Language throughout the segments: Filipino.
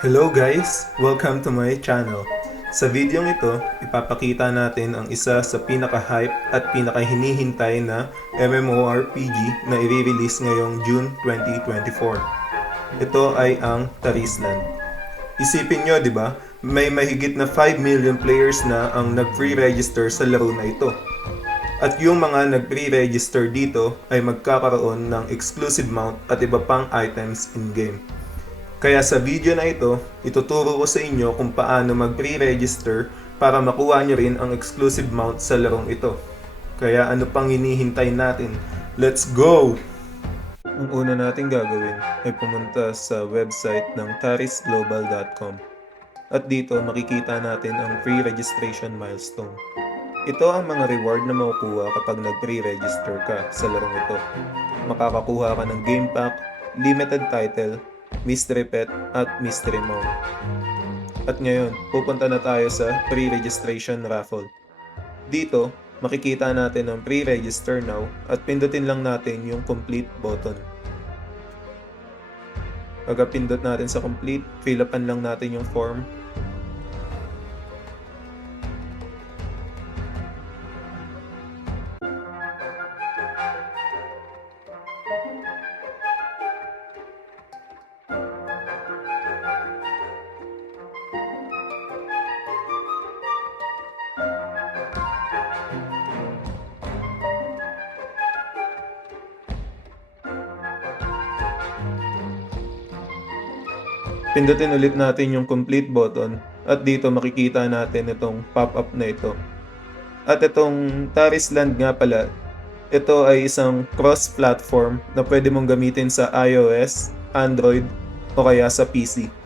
Hello guys! Welcome to my channel. Sa video ito, ipapakita natin ang isa sa pinaka-hype at pinaka-hinihintay na MMORPG na i-release ngayong June 2024. Ito ay ang Tarisland. Isipin nyo, di ba? May mahigit na 5 million players na ang nag-pre-register sa laro na ito. At yung mga nag-pre-register dito ay magkakaroon ng exclusive mount at iba pang items in-game. Kaya sa video na ito, ituturo ko sa inyo kung paano mag-pre-register para makuha nyo rin ang exclusive mount sa larong ito. Kaya ano pang hinihintay natin? Let's go! Ang una natin gagawin ay pumunta sa website ng tarisglobal.com. At dito makikita natin ang pre-registration milestone. Ito ang mga reward na makukuha kapag nag-pre-register ka sa larong ito. Makakakuha ka ng game pack, limited title, mystery pet at mystery mode. At ngayon, pupunta na tayo sa pre-registration raffle. Dito, makikita natin ang pre-register now at pindutin lang natin yung complete button. Pagka-pindot natin sa complete, fill upan lang natin yung form. Pindutin ulit natin yung complete button at dito makikita natin itong pop-up na ito. At itong Tarisland nga pala, ito ay isang cross-platform na pwede mong gamitin sa iOS, Android o kaya sa PC.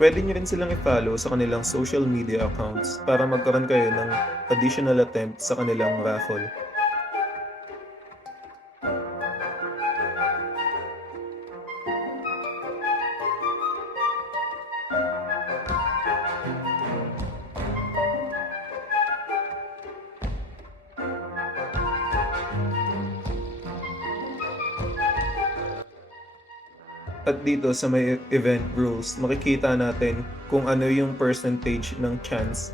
Pwede nyo rin silang i-follow sa kanilang social media accounts para magkaroon kayo ng additional attempt sa kanilang raffle. At dito sa may event rules, makikita natin kung ano yung percentage ng chance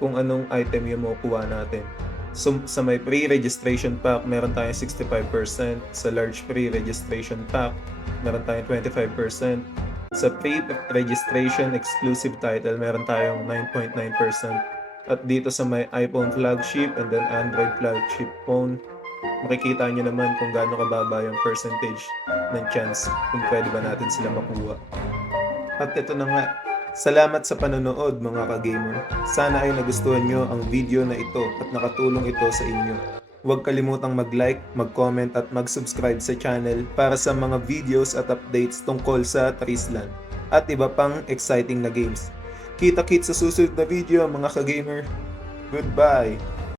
kung anong item yung makukuha natin. So, sa may pre-registration pack, meron tayong 65%. Sa large pre-registration pack, meron tayong 25%. Sa pre-registration exclusive title, meron tayong 9.9%. At dito sa may iPhone flagship and then Android flagship phone, makikita nyo naman kung gaano kababa yung percentage ng chance kung pwede ba natin sila makuha. At ito na nga, salamat sa panonood mga ka-gamer. Sana ay nagustuhan nyo ang video na ito at nakatulong ito sa inyo. Huwag kalimutang mag-like, mag-comment at mag-subscribe sa channel para sa mga videos at updates tungkol sa Tarisland at iba pang exciting na games. Kita-kits sa susunod na video mga ka-gamer. Goodbye!